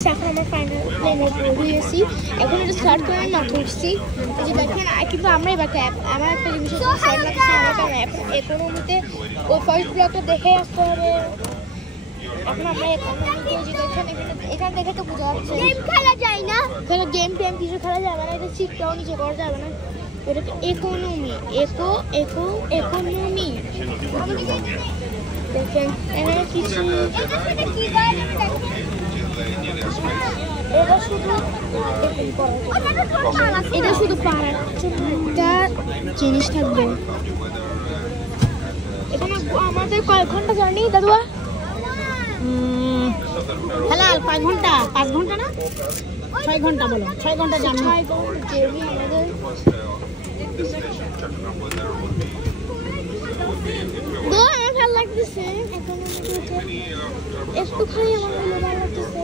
এখন আমার ফাইনাল প্লেনে পড়িয়েছি, এখন এটা স্টার্ট করে না করছি যে দেখেন। কিন্তু আমরা এবার আমার একটা জিনিস স্যার লাগছে আমার কারণ ইকোনমিতে ওই ফার্স্ট ব্লকটা দেখে আসতে হবে। এখন আমরা ইকোনমিতে যে দেখেন এখানে দেখে তো বোঝা যাচ্ছে গেম খেলা যায় না, এখানে গেম টেম কিছু খেলা যাবে না, এটা সিটটাও নিচে করা যাবে না। এটা ইকোনমি ইকোনমি দেখেন এখানে কিছু এটা শুধু পাড়ার জিনিস থাকবে। এখানে আমাদের কয়েক ঘন্টা জার্নি দাদুয়া? হালাল 5 ঘন্টা 5 ঘন্টা না 6 ঘন্টা বলো, 6 ঘন্টা জার্নি। আমাদের আমার ভালো লাগতেছে, এখন একটু খাই আমার ভালো লাগতেছে।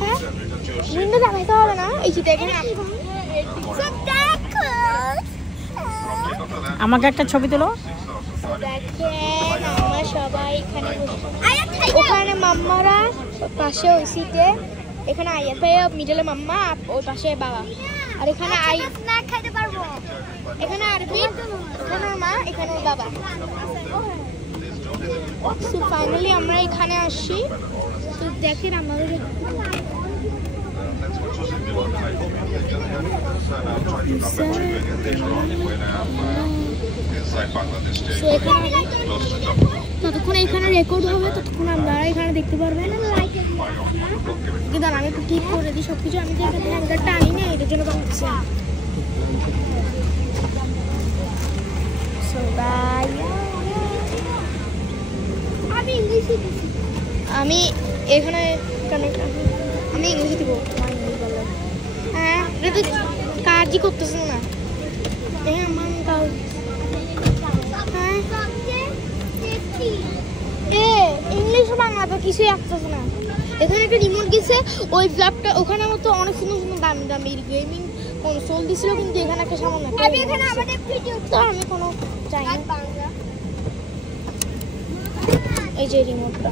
হ্যাঁ উইন্ডো দেখাইতে হবে না, এই যে দেখেন আমাকে একটা ছবি তোলো। দেখেন আমরা সবাই এখানে, ওখানে মাম্মারা পাশে ওই সিটে, এখানে আইয়া মিডলে মাম্মা, ওই পাশে বাবা, আর এখানে আই না খাইতে পারবো, এখানে আরবি, এখানে মা, এখানে বাবা। সো ফাইনালি আমরা এখানে আসছি। তো দেখেন আমাদের ততক্ষণ এখানে রেকর্ড হবে, ততক্ষণ আপনারা এখানে দেখতে পারবেন। কিন্তু আমি একটু ঠিক করে দিই সবকিছু, আমি তো এখানে একটা টানি না, এটার জন্য বানাচ্ছি। আমি এখানে আমি ইংলিশে দিব, হ্যাঁ এটা তো কাজই করতেছে না। হ্যাঁ ইংলিশ বাংলা তো কিছুই আসতেছে না। এখানে একটা রিমোট গেছে, ওই ফ্ল্যাপটা ওখানে আমার তো অনেক সুন্দর সুন্দর দামি দামি গেমিং কনসোল দিছিল, কিন্তু এখানে একটা সামান্য তো আমি কোনো চাই না। এই যে রিমোটটা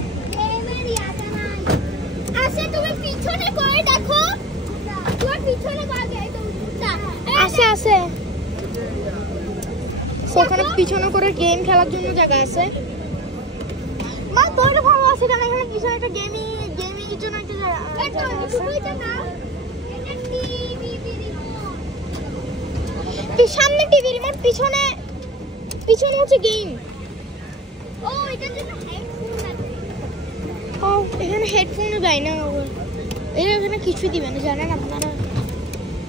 আছে, তুমি পিছনে করে দেখো, তোমার পিছনে আছে আছে ওখানে পিছনে করে গেম খেলার জন্য জায়গা আছে। মা তোর ভালো আছে কেন? এখানে পিছনে একটা গেমিং এর জন্য একটা জায়গা সামনে টিভি রিমোট, পিছনে হচ্ছে গেম। ও এটার জন্য হেডফোন আছে। ও এখানে হেডফোনও দেয় না, এখানে কিছুই দিবে না, জানেন আপনারা।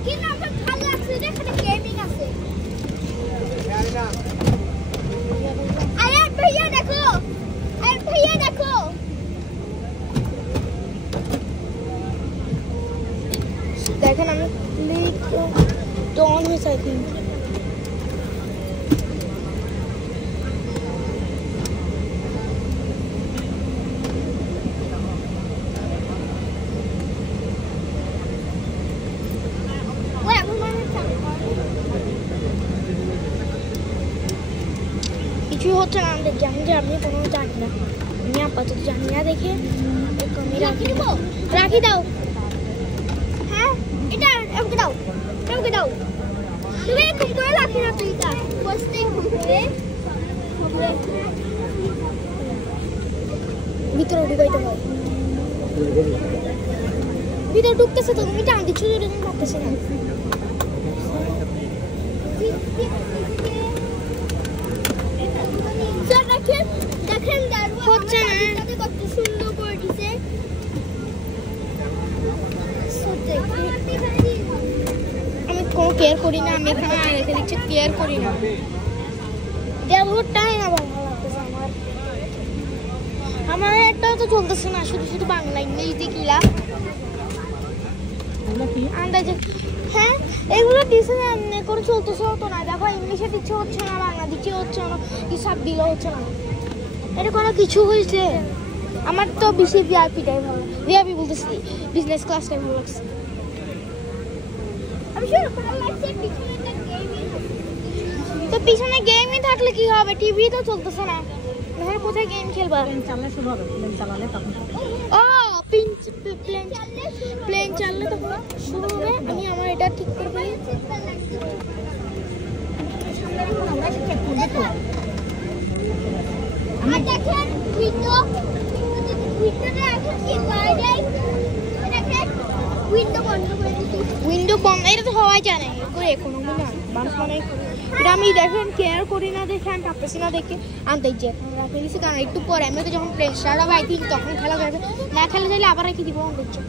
কিন্তু আমার ভালো লাগছে, এখানে গেমিং আছে। আরে ভাইয়া দেখো, দেখেন আমি তো অন হয়েছে আই থিঙ্ক। কিছুই হচ্ছে না, আমি জানি যে আমি কোনো জানি না, আমি আপাতত জানি না দেখে আমি রাখি দাও। হ্যাঁ এটা আমাকে দাও, তুমি এরকম করে রাখি না, তুই ভিতরে ঢুকাইতে হবে, ভিতরে ঢুকতেছে তো, তুমি টান দিচ্ছ যেটা তুমি ভাবতেছি না। হচ্ছে না, কত সুন্দর করে দিছে। আমি কোনো কেয়ার করি না, আমি এখানে রেখে দিচ্ছি, কেয়ার করি না। দেবটাই না ভালো লাগতেছে আমার একটাও তো চলতেছে না, শুধু বাংলা ইংলিশ দিয়ে কিলা আন্দাজে। হ্যাঁ এগুলো দিচ্ছে না, এমনি করে চলতেছে হতো না। দেখো ইংলিশে দিচ্ছে হচ্ছে না, বাংলা দিচ্ছে হচ্ছে না, হিসাব দিলে হচ্ছে না, এটা কোনো কিছু হয়েছে। আমার তো বেশি ভিআইপিটাই ভালো, ভিআইপি বলতেছি বিজনেস ক্লাসটাই ভালো লাগছে। তো পিছনে গেমই থাকলে কি হবে, টিভি তো চলতেছে না, কোথায় গেম খেলবা? প্লেন চাললে শুরু হবে, প্লেন চালালে তখন ও প্লেন চাললে তখন শুরু হবে। আমি আমার এটা ঠিক করে ফেলি। আমরা চেক করবো তো। আর দেখেন উইন্ডো কম, এটা তো সবাই জানে। করে ইকোনমি না মানুষ মানে এটা আমি দেখেন কেয়ার করি না দেখে, আমি পারতেছি না দেখে আনতে যে এখন রাখে দিচ্ছি। কারণ একটু পরে আমি তো যখন প্লেন স্টার্ট হবে আই থিঙ্ক তখন খেলা যাবে। না খেলা চাইলে আবার রেখে দিব দেখছি।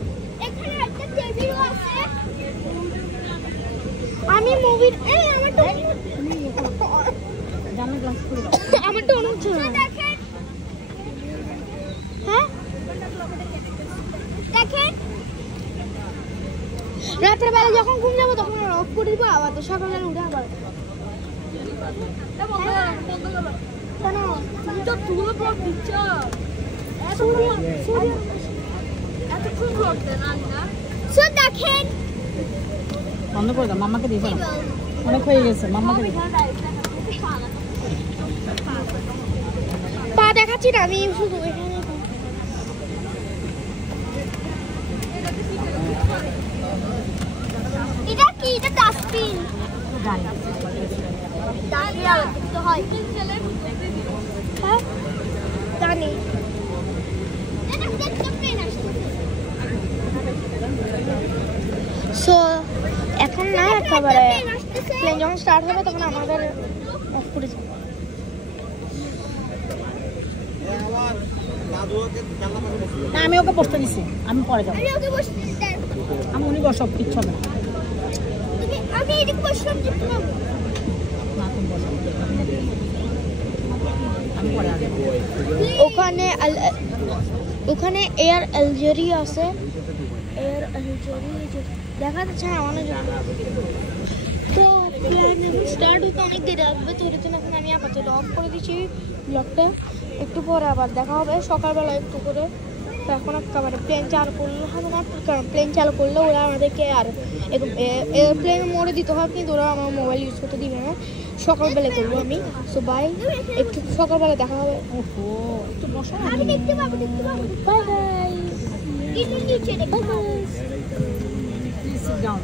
আমি মুভির জানলা গ্লাস খুলে দাও। আমার তো অনেক হ্যাঁ দেখেন রাতের বেলা যখন ঘুম যাবো তখন অফ করে দিব, আবার তো সকালবেলা উঠে আবার দেখেন বন্ধ করে দাও, মাম্মাকে দিয়ে ফেলো। অনেক হয়ে গেছে, মাম্মাকে দিয়ে পা দেখাচ্ছি না আমি শুধু এখানে। এটা কি? এটা ডাস্টবিন। হ্যাঁ জানি। সো এখন না একেবারে প্লেন যখন স্টার্ট হবে তখন আমাদের অফ করে যাবে। না, আমি ওকে বসতে দিছি, আমি পরে যাবো। আমি উনি বসব, কিচ্ছু হবে না। আমি এদিকে বসলাম যে না, তুমি বসো, আমি পরে আসবো। ওখানে এয়ার আলজেরিয়া আছে। এয়ার আলজেরিয়া দেখা যাচ্ছে না আমার জন্য। তো স্টার্ট হতে অনেক দেরি লাগবে, তো এর জন্য এখন আমি আপাতত অফ করে দিচ্ছি ব্লগটা। একটু পরে আবার দেখা হবে সকালবেলা একটু করে। তো এখন একেবারে প্লেন চালু করলে হবে না, কারণ প্লেন চালু করলে ওরা আমাদেরকে আর এয়ারপ্লেন মোড়ে দিতে হবে, কিন্তু ওরা আমার মোবাইল ইউজ করতে দিবে না। সকালবেলা করবো আমি। সো বাই, একটু সকালবেলা দেখা হবে। ওহো, একটু বসো। আমি দেখতে পাবো bye bye. Please sit down.